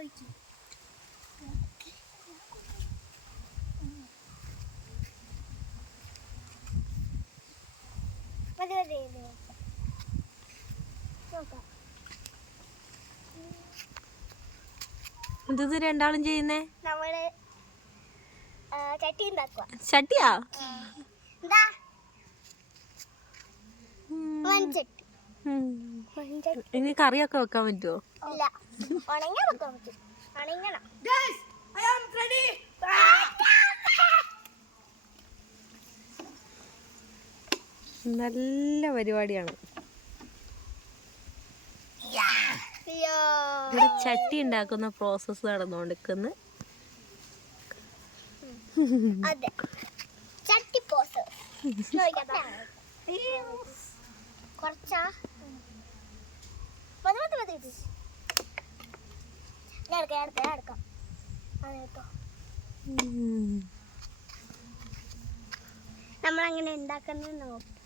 വെള്ളമൊഴിച്ചു. എന്തത് രണ്ടാളും ചെയ്യുന്നേ? നമ്മള് ചട്ടി ഉണ്ടാക്കുക. ചട്ടിയാ? ഇനി കറിയൊക്കെ വെക്കാൻ പറ്റുമോ? ഇല്ല, ഉണങ്ങാൻ വെക്കാൻ പറ്റും. ഉണങ്ങണം. നല്ല പരിപാടിയാണ്. ഇവിടെ ചട്ടി ഉണ്ടാക്കുന്ന പ്രോസസ് നടന്നുകൊണ്ടിരിക്കുന്നു. അതെ, ചട്ടി പ്രോസസ്. കുറച്ചാ മതി മതി മതി. ഞാൻ എടുക്കാം. നമ്മളങ്ങനെ ഉണ്ടാക്കുന്നത് നോക്കാം.